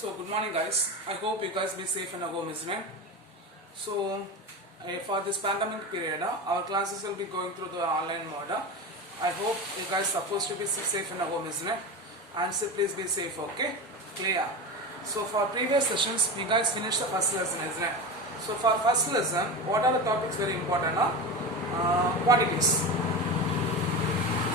So good morning guys. I hope you guys be safe in your home, isn't it? So for this pandemic period, our classes will be going through the online mode. I hope you guys supposed to be safe in your home, isn't it? And so please be safe, okay? Clear. So for previous sessions, you guys finished the first lesson, isn't it? So for first lesson, what are the topics very important? Quantities.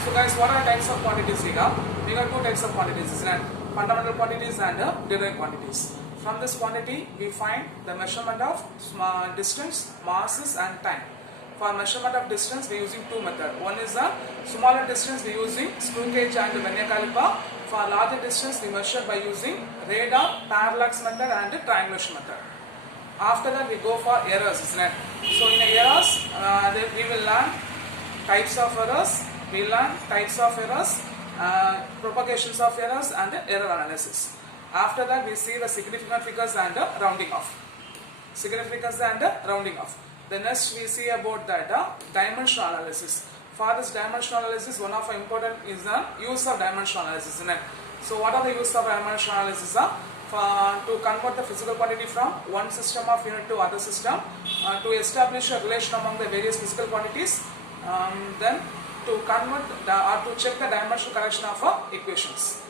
So guys, what are types of quantities here? We got two types of quantities, isn't it? Fundamental quantities and derived quantities. From this quantity, we find the measurement of distance, masses and time. For measurement of distance, we are using two methods. One is the smaller distance we are using screw gauge and vernier caliper. For larger distance, we measure by using radar, parallax method and triangulation method. After that, we go for errors, isn't it? So in errors, we will learn types of errors. We learn types of errors, propagations of errors and error analysis. After that, we see the significant figures and rounding off. Significance and rounding off. The next we see about that dimensional analysis. For this dimensional analysis, one of the important is the use of dimensional analysis, isn't it? So what are the use of dimensional analysis? To convert the physical quantity from one system of unit to other system, to establish a relation among the various physical quantities, then to convert or to check the dimensional correction of equations.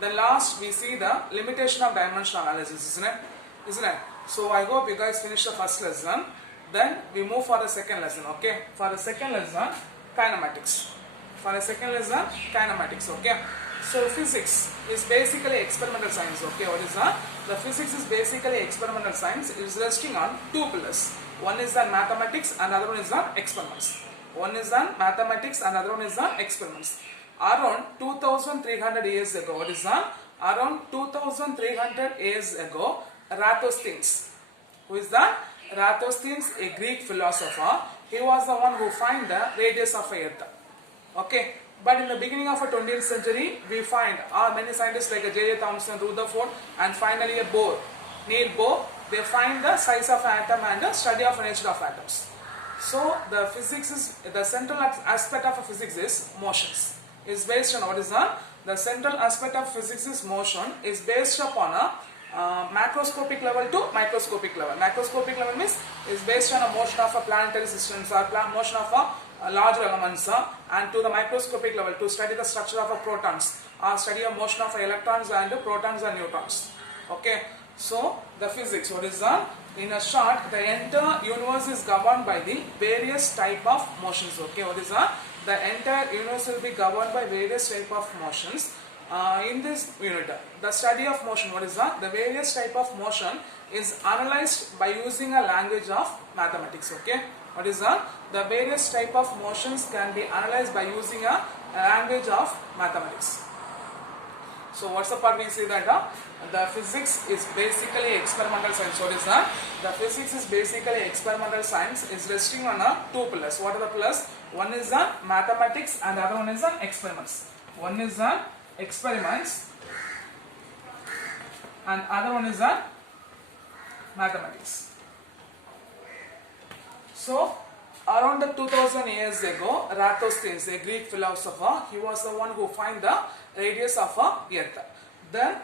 Then last we see the limitation of dimensional analysis, isn't it? So I hope you guys finished the first lesson. Then we move for the second lesson, okay? For the second lesson, kinematics. For the second lesson, kinematics, okay? So physics is basically experimental science, okay? What is that? The physics is basically experimental science. It is resting on two pillars. One is the mathematics and other one is the experiments. One is the mathematics and other one is the experiments. Around 2300 years ago, what is that? Around 2300 years ago, Eratosthenes. Who is that? Eratosthenes, a Greek philosopher. He was the one who found the radius of Earth. Okay. But in the beginning of the 20th century, we find many scientists like J.J. Thomson, Rutherford, and finally a Bohr, Neil Bohr. They find the size of an atom and the study of the nature of atoms. So the physics is the central aspect of physics is motions. Is based on what is that? The central aspect of physics is motion is based upon a macroscopic level to microscopic level. Macroscopic level means is based on a motion of a planetary systems or motion of a larger elements, and to the microscopic level to study the structure of a protons or study a motion of electrons and protons and neutrons. Okay. So the physics, what is that? In a short, the entire universe is governed by the various type of motions. Okay, what is that? The entire universe will be governed by various type of motions. In this unit, the study of motion, what is that? The various type of motion is analyzed by using a language of mathematics. Okay, what is that? The various type of motions can be analyzed by using a language of mathematics. So what's the part we see that the physics is basically experimental science. What is that? The physics is basically experimental science is resting on two pillars. What are the pillars? One is the mathematics and the other one is the experiments. One is the experiments and other one is the mathematics. So around the 2000 years ago, Eratosthenes, a Greek philosopher, he was the one who found the radius of Earth. Then,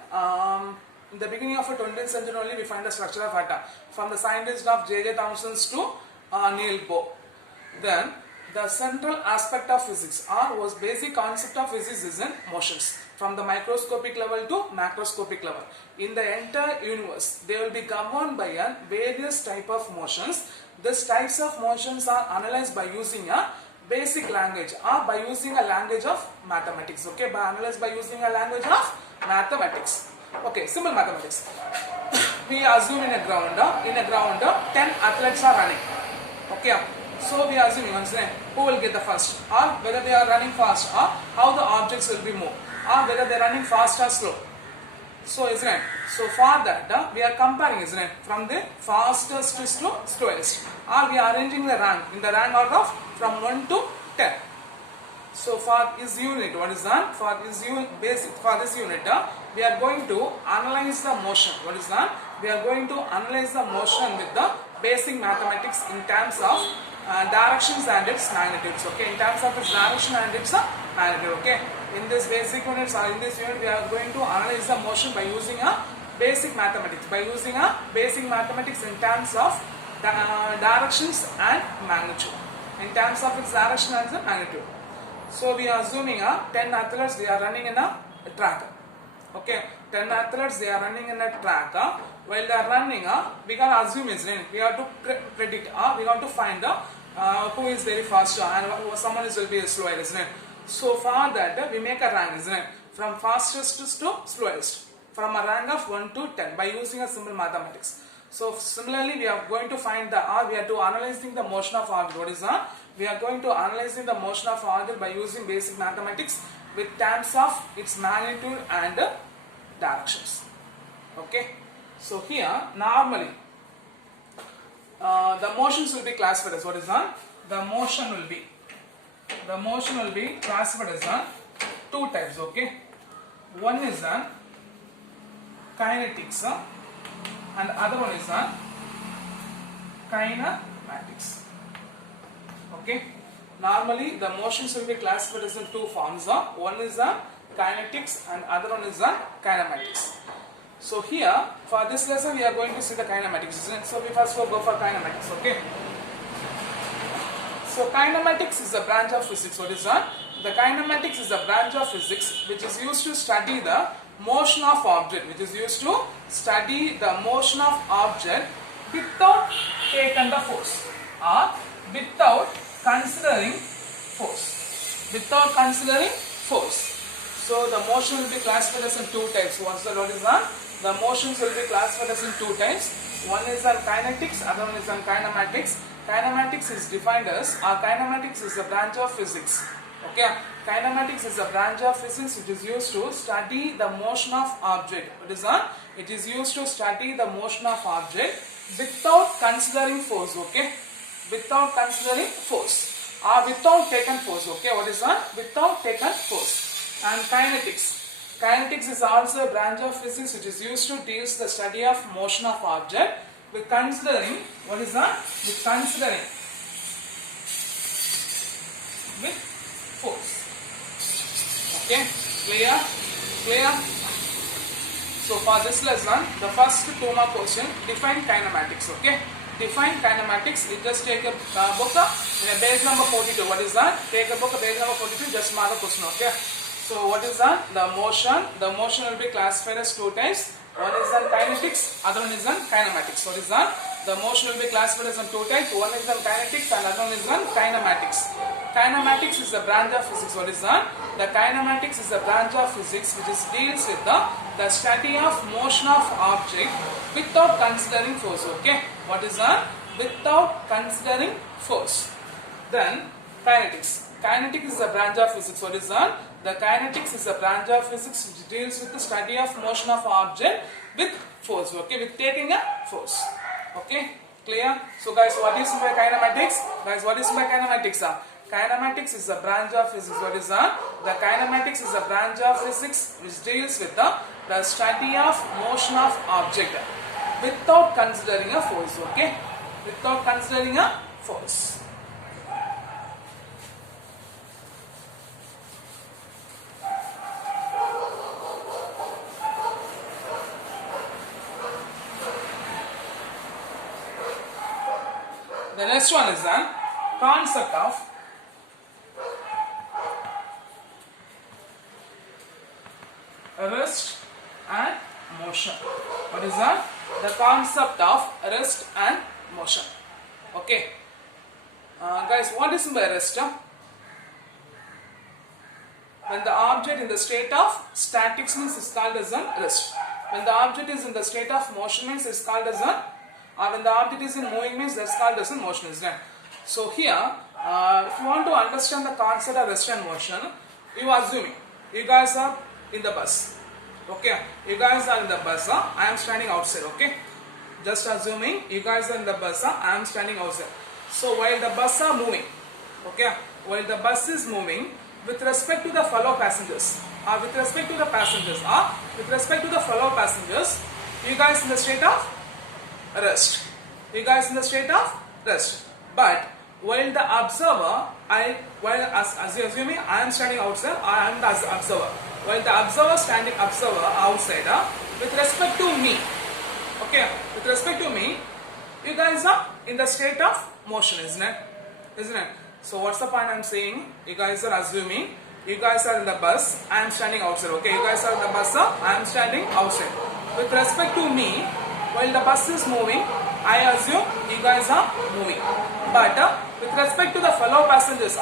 in the beginning of the 20th century only, we find the structure of atom. From the scientists of J.J. Thomson to Neil Bohr. Then, the central aspect of physics was basic concept of physics is in motions. From the microscopic level to macroscopic level. In the entire universe, they will be governed by various type of motions. These types of motions are analyzed by using a basic language or by using a language of mathematics. Okay, by analyzed by using a language of mathematics. Okay, simple mathematics. We assume in a ground 10 athletes are running. Okay, so we are assuming who will get the first, or whether they are running fast, or how the objects will be moved, or whether they are running fast or slow. So isn't it? So for that we are comparing, isn't it, from the fastest to slowest, or we are arranging the rank in the rank order of from 1 to 10. So for this unit, what is that? For this unit, we are going to analyze the motion. What is that? We are going to analyze the motion with the basic mathematics in terms of directions and its magnitudes. Okay, in terms of its direction and its magnitude. Okay, in this basic units or in this unit, we are going to analyze the motion by using a basic mathematics, by using a basic mathematics in terms of directions and magnitude. In terms of its direction and the magnitude. So we are assuming 10 athletes, they are running in a track. Okay, 10 athletes, they are running in a track. While they are running, we can assume is we have to predict. We want to find who is very fast and someone is will be slow, isn't it? So for that, we make a rank, isn't it? From fastest to slowest. From a rank of 1 to 10 by using a simple mathematics. So similarly, we are going to find the we are to analyzing the motion of object. What is that? We are going to analyzing the motion of object by using basic mathematics with terms of its magnitude and directions. Okay. So here normally the motions will be classified as what is that? The motion will be classified as two types. Okay. One is kinetics. And other one is kinematics. Okay. Normally the motions will be classified as in two forms. One is kinetics and other one is kinematics. So here for this lesson we are going to see the kinematics. So we first go for kinematics. Okay. So kinematics is a branch of physics. What is that? The kinematics is a branch of physics which is used to study the motion of object, without taking the force or without considering force. So the motion will be classified as in two types. What is that? The motions will be classified as in two types. One is on kinetics, other one is on kinematics. Kinematics is defined as kinematics is a branch of physics. Okay, kinematics is a branch of physics which is used to study the motion of object. What is that? It is used to study the motion of object without considering force. Okay, without considering force or without taken force. Okay, what is that? Without taken force. And kinetics. Kinetics is also a branch of physics which is used to deal with the study of motion of object with considering. What is that? With considering with force. Okay, clear? So for this lesson, the first 2 mark question, define kinematics. Okay, define kinematics. You just take a book, page number 42. What is that? Take a book, page number 42. Just mark the question. Okay. So what is that? The motion. The motion will be classified as two types. One is on kinetics, other one is on kinematics. What is that? The motion will be classified as on two types. One is on kinetics and other one is on kinematics. Kinematics is a branch of physics. What is that? The kinematics is a branch of physics which deals with the study of motion of object without considering force. Okay. What is that? Without considering force. Then kinetics. Kinetics is a branch of physics. What is that? The kinetics is a branch of physics which deals with the study of motion of object with force. Okay, with taking a force. Okay, clear? So guys, what is by kinematics? Guys, what is by kinematics? Kinematics is a branch of physics. What is that? The kinematics is a branch of physics which deals with the study of motion of object without considering a force. Okay, without considering a force. The next one is the concept of rest and motion. What is that? The concept of rest and motion. Okay. Guys, what is by rest? When the object in the state of statics means is called as a rest. When the object is in the state of motion means is called as a when the object is in moving means that's called as in motion, isn't it? So here, if you want to understand the concept of rest and motion, you are assuming you guys are in the bus. Okay, you guys are in the bus. I am standing outside. Okay, just assuming you guys are in the bus. I am standing outside. So while the bus are moving, okay, while the bus is moving, with respect to the fellow passengers, with respect to the passengers, with respect to the fellow passengers, you guys in the state of rest. You guys in the state of rest. But while the observer, as you assuming I am standing outside, I am the observer. While the observer outside, with respect to me, okay, with respect to me, you guys are in the state of motion, isn't it? Isn't it? So what's the point I'm saying? You guys are assuming you guys are in the bus, I am standing outside, okay? You guys are in the bus, I am standing outside. With respect to me, while the bus is moving, I assume you guys are moving. But with respect to the fellow passengers,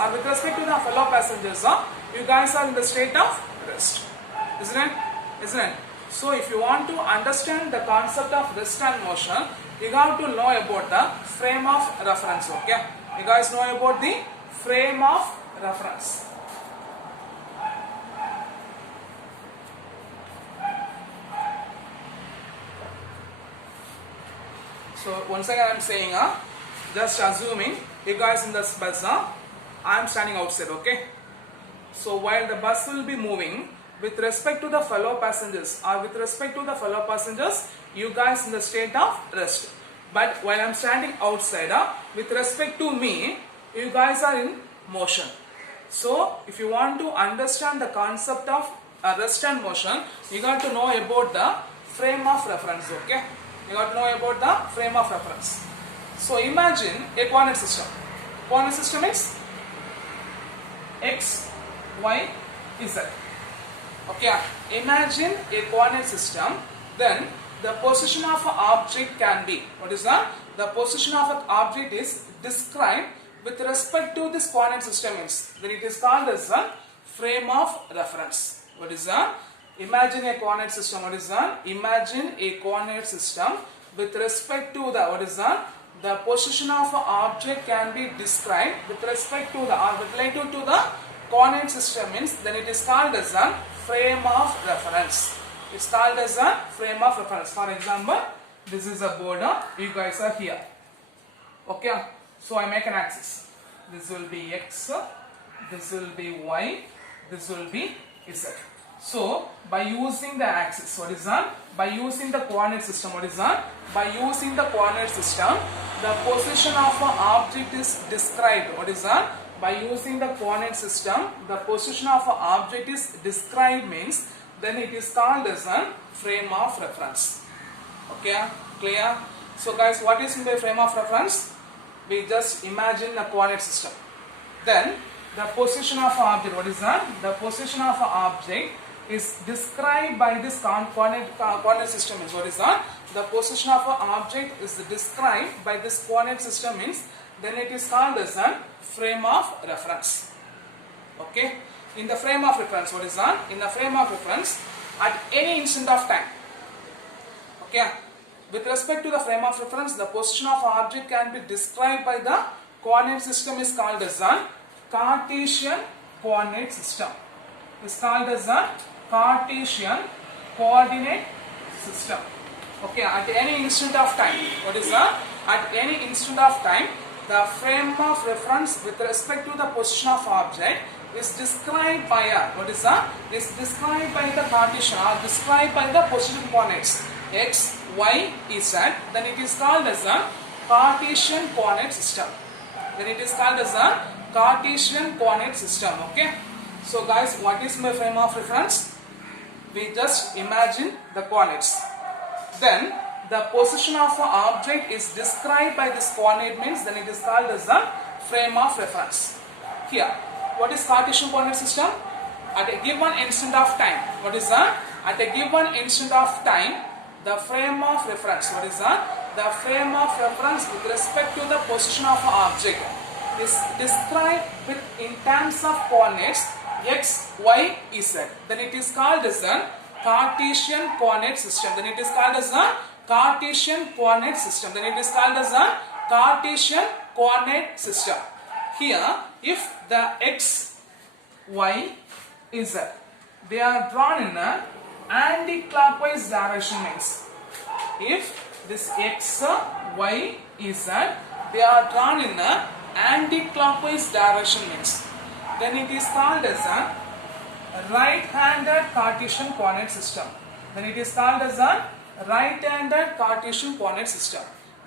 you guys are in the state of rest. Isn't it? Isn't it? So if you want to understand the concept of rest and motion, you have to know about the frame of reference, okay? You guys know about the frame of reference. So once again I am saying, just assuming you guys in this bus, I am standing outside, okay? So while the bus will be moving, with respect to the fellow passengers, you guys in the state of rest. But while I am standing outside, with respect to me, you guys are in motion. So if you want to understand the concept of rest and motion, you got to know about the frame of reference, okay? You got to know about the frame of reference. So imagine a coordinate system. Coordinate system is x, y, z. Okay, imagine a coordinate system. Then the position of an object can be, what is that? The position of an object is described with respect to this coordinate system. Then it is called as a frame of reference. What is that? Imagine a coordinate system. What is that? Imagine a coordinate system with respect to the, what is that? The position of an object can be described with respect to the, or related to the coordinate system, then it is called as a frame of reference. It's called as a frame of reference. For example, this is a board, you guys are here. Okay, so I make an axis. This will be x, this will be y, this will be z. So by using the axis, what is that? By using the coordinate system, what is that? By using the coordinate system, the position of an object is described. What is that? By using the coordinate system, the position of an object is described, means then it is called as a frame of reference. Okay, clear? So guys, what is in the frame of reference? We just imagine a coordinate system. Then the position of an object, what is that? The position of an object is described by this coordinate system. Means what is that? The position of an object is described by this coordinate system, means then it is called as a frame of reference. Okay, in the frame of reference, what is that? In the frame of reference, at any instant of time, okay, with respect to the frame of reference, the position of an object can be described by the coordinate system is called as a Cartesian coordinate system. Is called as a Cartesian coordinate system. Okay, at any instant of time, what is that? At any instant of time, the frame of reference with respect to the position of object is described by a, what is that? Is described by the Cartesian, or described by the position coordinates x, y, z. Then it is called as a Cartesian coordinate system. Then it is called as a Cartesian coordinate system. Okay. So guys, what is my frame of reference? We just imagine the coordinates. Then the position of an object is described by this coordinate, means then it is called as the frame of reference. Here, what is Cartesian coordinate system? At a given instant of time, what is that? At a given instant of time, the frame of reference, what is that? The frame of reference with respect to the position of an object is described with in terms of coordinates x, y, z. Then it is called as a Cartesian coordinate system. Then it is called as a Cartesian coordinate system. Then it is called as a Cartesian coordinate system. Here, if the x, y, z, they are drawn in a anti-clockwise direction, means if this x, y, z, they are drawn in a anti-clockwise direction, means then it is called as a right-handed Cartesian coordinate system. Then it is called as a right-handed Cartesian coordinate system.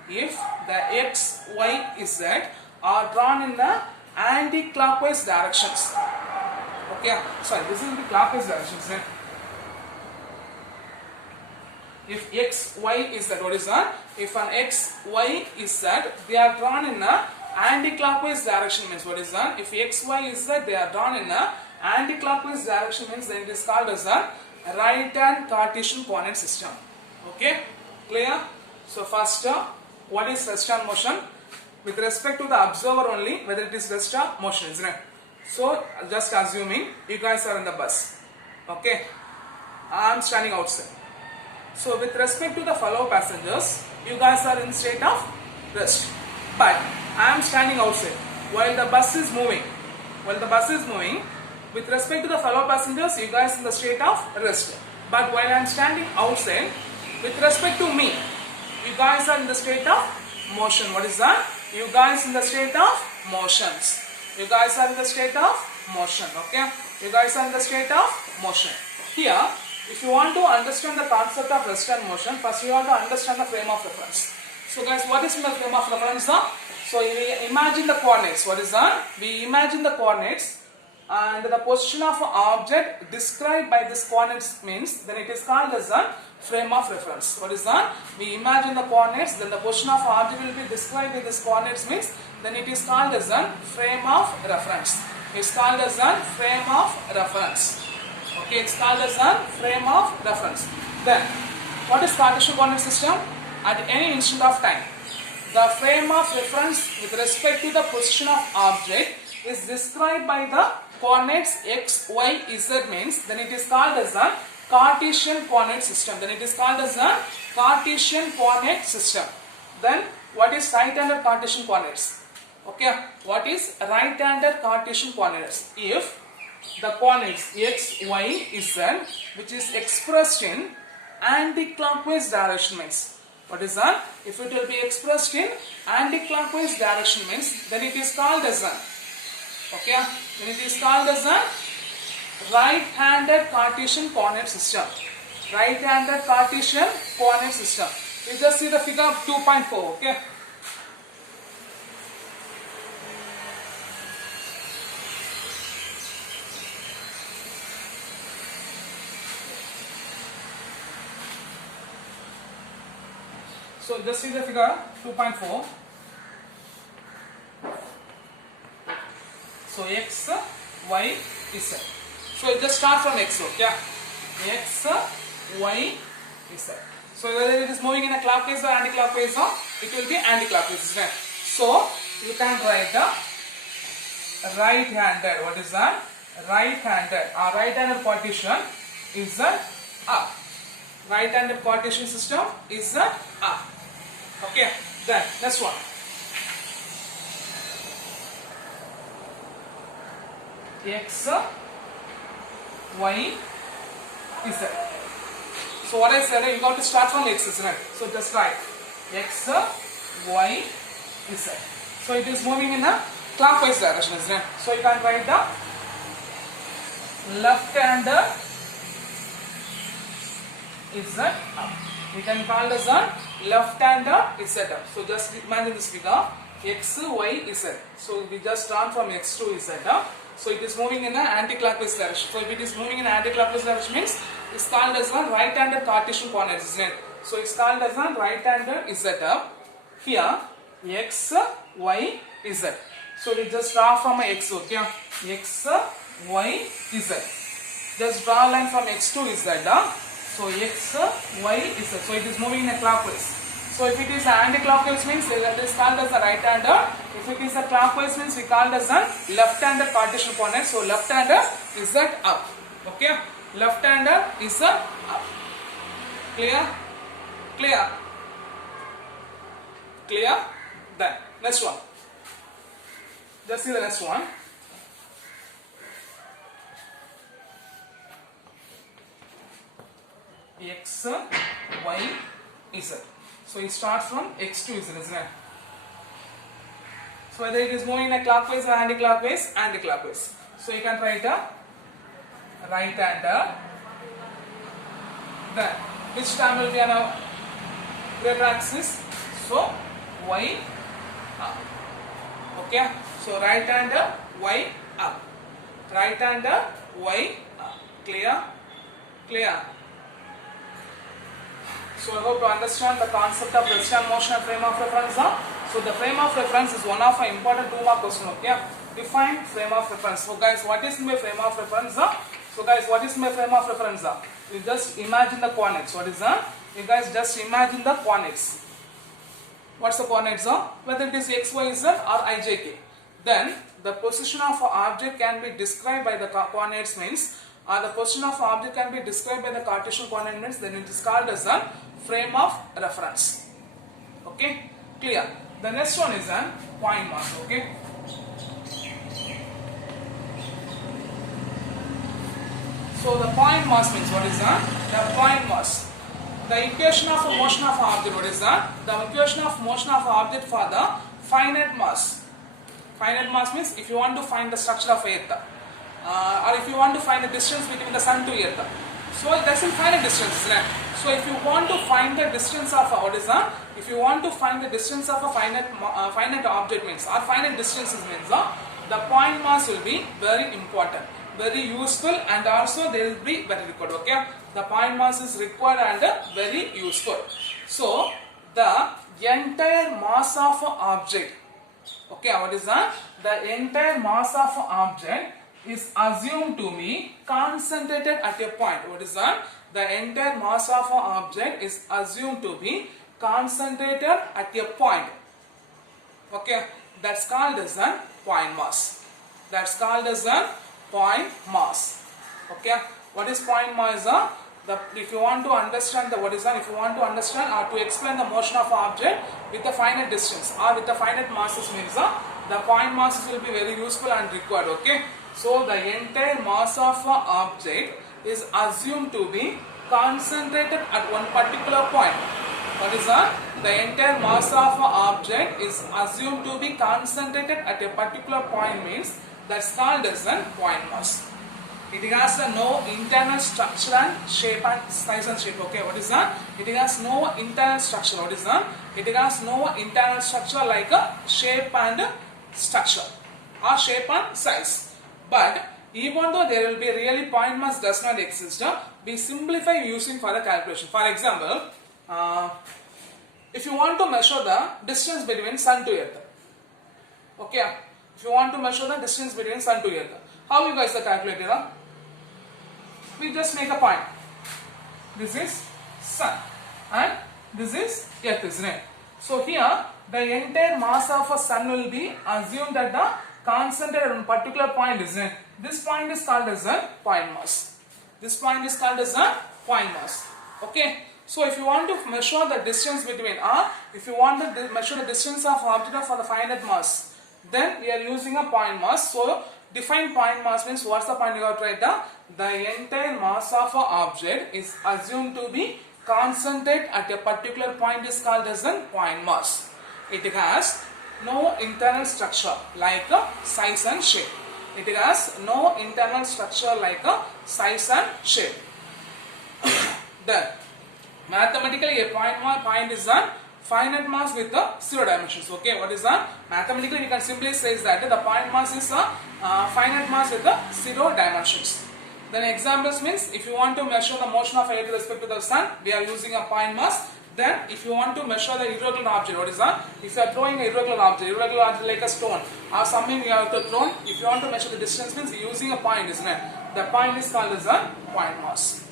If the x, y, z are drawn in the anti-clockwise directions. Okay, sorry, this is the clockwise directions. If x, y is that, what is that? If an x, y is that, they are drawn in a anti-clockwise direction means what is that? If x, y is that, they are drawn in a anti-clockwise direction means then it is called as a right-hand Cartesian coordinate system. Okay, clear? So first, what is rest hand motion? With respect to the observer only, whether it is rest or motion, isn't it? So just assuming you guys are in the bus. Okay, I am standing outside. So with respect to the fellow passengers, you guys are in state of rest. But I am standing outside while the bus is moving. With respect to the fellow passengers, you guys in the state of rest. But while I am standing outside, with respect to me, you guys are in the state of motion. What is that? You guys in the state of motions. You guys are in the state of motion. Okay? You guys are in the state of motion. Here, if you want to understand the concept of rest and motion, first you have to understand the frame of reference. So guys, what is in the frame of reference? So we imagine the coordinates. What is that? We imagine the coordinates and the position of an object described by this coordinates means then it is called as a frame of reference. What is that? We imagine the coordinates, then the position of an object will be described by this coordinates means then it is called as a frame of reference. It's called as a frame of reference. Okay, it's called as a frame of reference. Then, what is Cartesian coordinate system? At any instant of time, the frame of reference with respect to the position of object is described by the coordinates x, y, z means then it is called as a Cartesian coordinate system. Then it is called as a Cartesian coordinate system. Then, what is right-handed Cartesian coordinates? Okay, what is right-handed Cartesian coordinates? If the coordinates x, y, z which is expressed in anti-clockwise direction means what is that? If it will be expressed in anti-clockwise direction means then it is called as a then it is called as a right-handed Cartesian coordinate system. Right-handed Cartesian coordinate system. You just see the figure 2.4. Okay. So just see the figure 2.4. So x, y, z. So it just start from x. Okay. X, y, z. So whether it is moving in a clockwise or anti-clockwise, it will be anti-clockwise. Right? So you can write the right-handed. What is that? Right-handed. Our right-handed partition is the up. Right-handed Cartesian system is the up. Okay, then next one. X, y, z. So what I said, you got to start from x, isn't it? So just write x, y, z. So it is moving in a clockwise direction, isn't it? So you can write the left-hander z up. We can call this a left-hander z up. So just imagine this figure x, y, z. So we just turn from x to z up. So it is moving in an anti-clockwise direction. So if it is moving in an anti-clockwise direction means it's called as a right-handed Cartesian coordinate, isn't it? So it's called as a right-hander z up. Here x, y, z. So we just draw from a x. Okay, x, y, z. Just draw a line from x to z up. So x, y, z. So it is moving in a clockwise. So if it is anti-clockwise means it is called as a right-hander. If it is a clockwise means we call as a left-hander Cartesian coordinate. So left-hander is that up. Okay. Left-hander is a up. Clear? Clear? Clear? Then next one. Just see the next one. X, y, z. So it starts from x to z, isn't it? So whether it is moving in a clockwise or anti-clockwise, anti-clockwise. So you can write a right-hander. Then which term will be on a greater axis? So y up. Okay. So right-hander y up. Right-hander y up. Clear? Clear? So I hope you understand the concept of rest and motion and frame of reference. So the frame of reference is one of our important 2 mark question. Okay, define frame of reference. So guys, what is my frame of reference? So guys, what is my frame of reference? You just imagine the coordinates. What is that? You guys just imagine the coordinates. What's the coordinates? Whether it is x, y, z or I, j, k. Then the position of an object can be described by the coordinates means, or the position of an object can be described by the Cartesian coordinate means, then it is called as a frame of reference. Okay, clear. The next one is a point mass. Okay. So the point mass means what is that? The point mass. The equation of motion of an object, what is that? The equation of motion of an object for the finite mass. Finite mass means if you want to find the structure of Earth, or if you want to find the distance between the sun to Earth. So that's a finite distance, isn't it? So if you want to find the distance of what is that? If you want to find the distance of a finite object means, or finite distances means, the point mass will be very important, very useful, and also they will be very required. Okay, the point mass is required and very useful. So the entire mass of an object, okay, what is that? The entire mass of an object is assumed to be concentrated at a point. What is that? The entire mass of an object is assumed to be concentrated at a point. Okay, that's called as a point mass. That's called as a point mass. Okay, what is point mass? If you want to understand if you want to understand or to explain the motion of an object with a finite distance or with the finite masses means, the point masses will be very useful and required. Okay, so the entire mass of an object is assumed to be concentrated at one particular point. What is that? The entire mass of an object is assumed to be concentrated at a particular point means, that's called as a point mass. It has no internal structure and shape and size and shape. Okay, what is that? It has no internal structure. What is that? It has no internal structure like a shape and structure or shape and size. But even though there will be really point mass does not exist, we simplify using for the calculation. For example, if you want to measure the distance between sun to earth, okay, if you want to measure the distance between sun to earth, how you guys calculate it? We just make a point. This is sun and this is earth, isn't it? So here the entire mass of a sun will be assumed at the concentrated on particular point, isn't it? This point is called as a point mass. This point is called as a point mass. Okay. So if you want to measure the distance between, if you want to measure the distance of object for the finite mass, then we are using a point mass. So define point mass means, what's the point you have to write down? The entire mass of an object is assumed to be concentrated at a particular point is called as a point mass. It has no internal structure like a size and shape. It has no internal structure like a size and shape. Then mathematically a point is a finite mass with the 0 dimensions. Okay, what is that? Mathematically we can simply say that the point mass is a finite mass with the 0 dimensions. Then examples means, if you want to measure the motion of air with respect to the sun, we are using a point mass. Then if you want to measure the irregular object, what is that? If you are throwing an irregular object like a stone or something you have to throw, if you want to measure the distance means using a point, isn't it? The point is called as a point mass.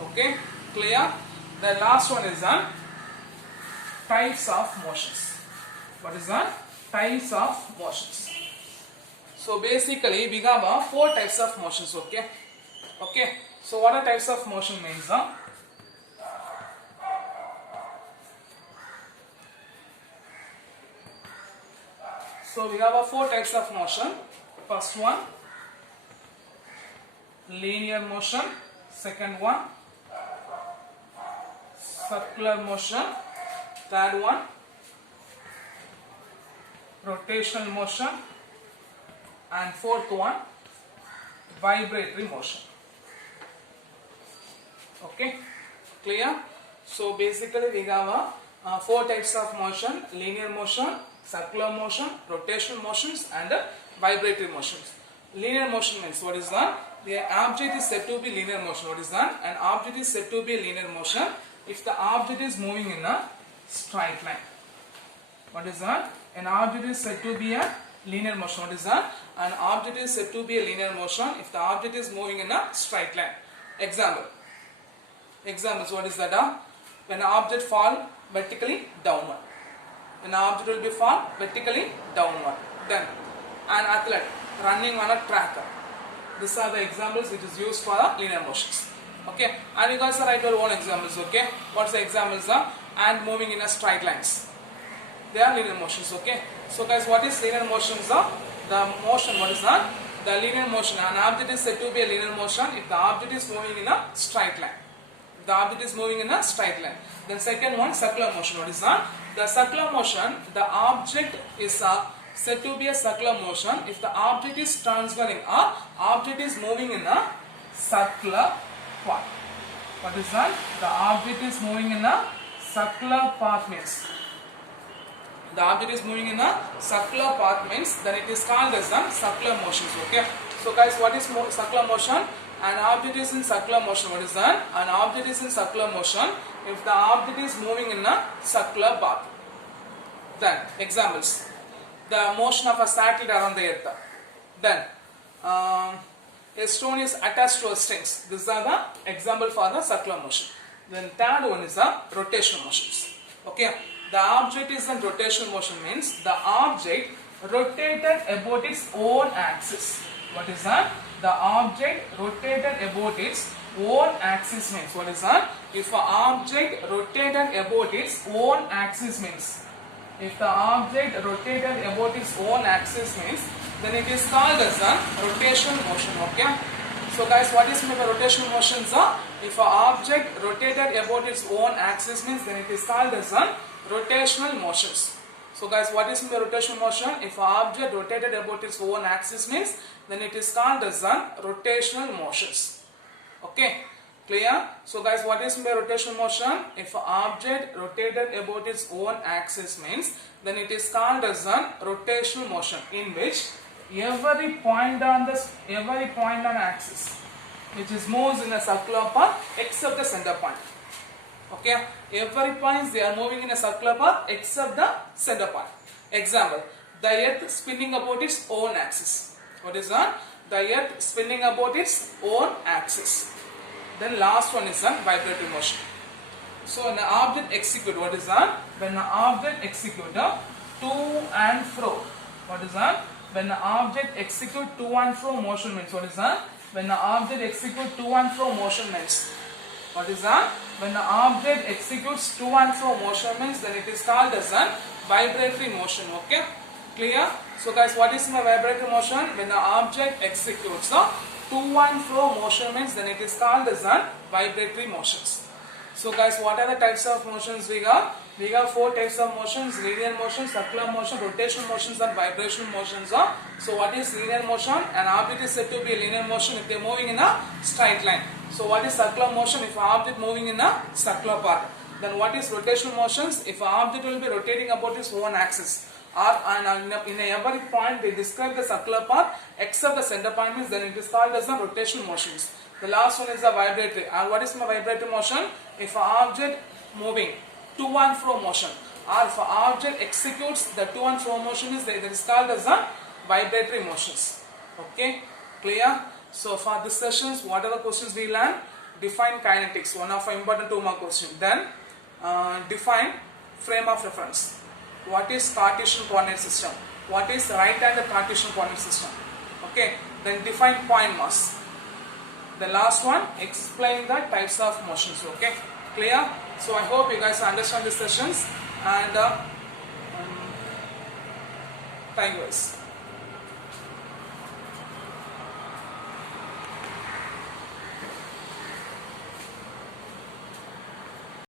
Okay, clear? The last one is types of motions. What is that? Types of motions. So basically we have 4 types of motions. Okay. Okay. So what are types of motion means? So we have 4 types of motion. First one, linear motion. Second one, circular motion. Third one, rotational motion. And fourth one, vibratory motion. Okay, clear? So basically we have 4 types of motion: linear motion, circular motion, rotational motions, and vibratory motions. Linear motion means, what is that? The object is said to be linear motion. What is that? An object is said to be linear motion if the object is moving in a straight line. What is that? An object is said to be a linear motion. What is that? An object is said to be a linear motion if the object is moving in a straight line. Examples, what is that? When an object fall vertically downward. When an object will be fall vertically downward. Then an athlete running on a track. These are the examples which is used for the linear motions. Okay, and you guys write your own examples. Okay, what's the examples? And moving in a straight lines. They are linear motions. Okay, so guys, what is linear motions? The motion, what is that? The linear motion. An object is said to be a linear motion if the object is moving in a straight line. If the object is moving in a straight line. Then second one, circular motion. What is that? The circular motion, the object is said to be a circular motion if the object is transferring or object is moving in a circular path. What is that? The object is moving in a circular path means. The object is moving in a circular path means then it is called as a circular motions. Okay. So guys, what is circular motion? An object is in circular motion. What is that? An object is in circular motion if the object is moving in a circular path. Then examples. The motion of a satellite around the earth. Then a stone is attached to a strings. These are the example for the circular motion. Then third one is the rotational motions. Okay. The object is in rotational motion means the object rotated about its own axis. What is that? The object rotated about its own axis means. What is that? If an object rotated about its own axis means. If the object rotated about its own axis means, then it is called as a rotational motion. Okay. So guys, what is meant by rotational motions? If an object rotated about its own axis means, then it is called as a rotational motions. So guys, what is meant by rotational motion? If an object rotated about its own axis means, then it is called as a rotational motions. Okay. Clear? So guys, what is meant by rotational motion? If an object rotated about its own axis means, then it is called as a rotational motion in which every point on axis which is moves in a circular path except the center point. Okay, every point they are moving in a circular path except the center point. Example, the earth spinning about its own axis. What is that? The earth spinning about its own axis. Then last one is a vibratory motion. So an object execute, what is that? When an object execute to and fro. What is that? When an object execute to and fro motion means. What is that? When an object execute to and fro motion means. What is that? When an object executes to and fro motion means, then it is called as a vibratory motion. Okay? Clear? So guys, what is my vibratory motion? When an object executes to and fro motion means, then it is called as a vibratory motions. So guys, what are the types of motions we got? We got 4 types of motions: linear motion, circular motion, rotational motions, and vibrational motions. So what is linear motion? An object is said to be a linear motion if they are moving in a straight line. So what is circular motion? If an object moving in a circular path. Then what is rotational motions? If an object will be rotating about its own axis. Or in every point they describe the circular path except the center point means, then it is called as the rotational motions. The last one is the vibratory. And what is my vibratory motion? If an object moving to and fro motion, or if an object executes the to and fro motion is that is called as the vibratory motions. Okay, clear? So for this sessions, what are the questions we learned? Define kinetics, one of our important 2 mark question. Then define frame of reference. What is Cartesian coordinate system? What is right-handed Cartesian coordinate system? Okay, then define point mass. The last one, explain the types of motions. Okay, clear? So I hope you guys understand these sessions, and thank you guys.